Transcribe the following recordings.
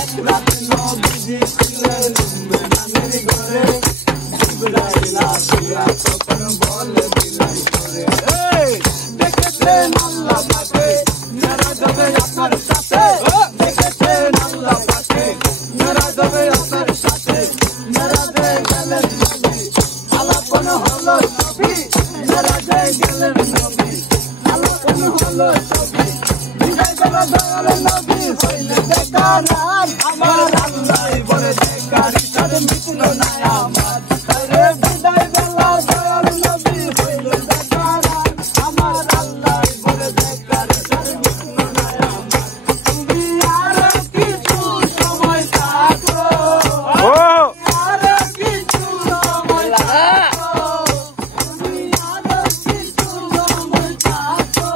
এক রাতে নবীজি ছিলেন মেনানের ঘরে জিবরাইল আসিয়া তখন বলে বিলাই করে দেখেছেন আল্লাহ পাকে মেরাজ হবে আপনার সাথে দেখেছেন আল্লাহ পাকে মেরাজ হবে আপনার সাথে মেরাজে গেলেন নবী আলাপন হলো নবী মেরাজে গেলেন নবী আলাপন হলো নবী বিদায় বেলা দয়াল নবী হইলে বেকার আমার আল্লাহ বলে বেকার তার মিটল না আমার রে বিদায় বেলা দয়াল নবী হইলে বেকার আমার আল্লাহ বলে বেকার তার মিটল না আমার তুমি আর কিছু সময় থাকো আর কিছু সময় থাকো তুমি আর কিছু সময় থাকো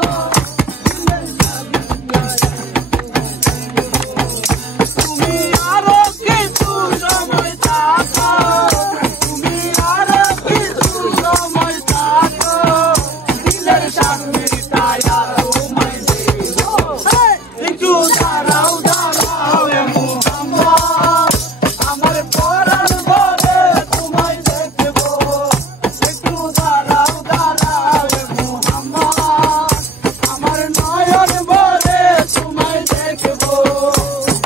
তুমি আরো কিছু সময় থাকো তুমি আরো কিছু সময় থাকো দিলের সামনে তাই আর তোমায় দেখবো একটু দাঁড়াও দাঁড়াও মুহাম্মদ আমার পরাণ ভরে তোমায় দেখবো একটু দাঁড়াও দাঁড়াও মুহাম্মদ আমার নয়ন ভরে তোমায় দেখবো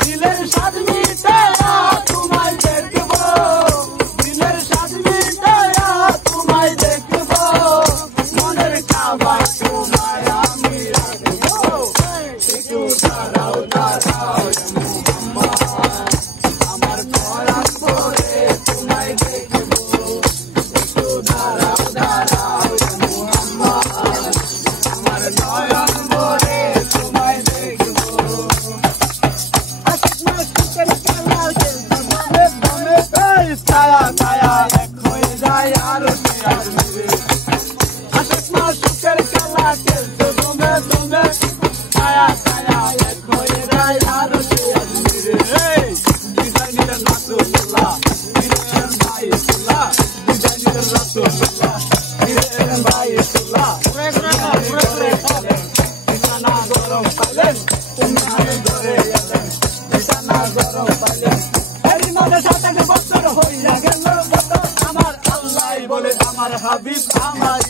দিলের স্বাদ মিটায়া তোমায় দেখবো দিলের স্বাদ মিটায়া তোমায় দেখবো মনের খাবার তোমায় আমি রাখবো একটু দাঁড়াও দাঁড়াও মুহাম্মদ আমার পরাণ ভরে তোমায় দেখবো একটু দাঁড়াও দাঁড়াও মুহাম্মদ আমার নয়ন ভরে তোমায় দেখবো ছায়া ছায়া এক হয়ে যায় আরো আশেক মাসুকের খেলা খেলতে দমে দমে ছায়া ছায়া এক হয়ে যায় আরো ডিজাইনের রাসূলুল্লাহ ডিজাইনের বাইতুল্লাহ ডিজাইনের রাসূলুল্লাহ ডিজাইনের বাইতুল্লাহ বিছানা গরম পাইলেন তুমি আমি ঘরে এলেন বিছানা গরম পাইলেন এরই মাঝে 27 বছর হইয়া গেল আমার আল্লাহ বলে আমার হাবিব আমার